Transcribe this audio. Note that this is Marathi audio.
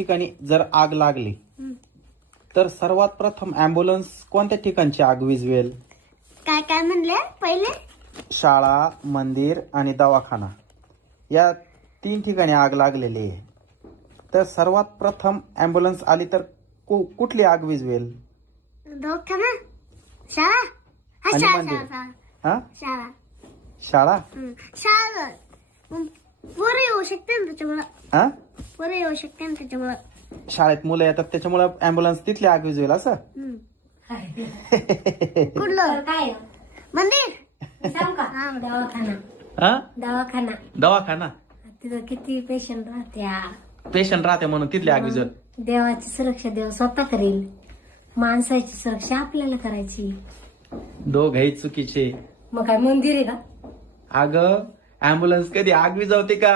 ठिकाणी जर आग लागली तर सर्वात प्रथम अँब्युलन्स कोणत्या ठिकाणची आग विझवेल? काय काय म्हणले पहिले? शाळा, मंदिर आणि दवाखाना या 3 ठिकाणी आग लागलेली आहे. तर सर्वात प्रथम अँब्युलन्स आली तर कुठली आग विझवेल? दवाखाना, शाळा. हा, आणि शाळा, मंदिर. शाळा, हा, शाळा. शाळा. शाळा. पोरं येऊ शकते ना त्याच्यामुळं. हा, पोरं येऊ शकते ना त्याच्यामुळं. शाळेत मुलं येतात त्याच्यामुळे अँब्युलन्स तिथली आग विझवेल असं. कुठलं काय मंदिर? सांग का? दवाखाना. हा, दवाखाना दवाखाना. तिथं किती पेशंट राहत्या, पेशंट राहते म्हणून तिथली आग विझवेल. देवाची सुरक्षा देव स्वतः करेल, माणसाची सुरक्षा आपल्याला करायची. दोघही चुकीचे. मग काय मंदिर आहे का? अगं अँब्युलन्स कधी आग विझवते का?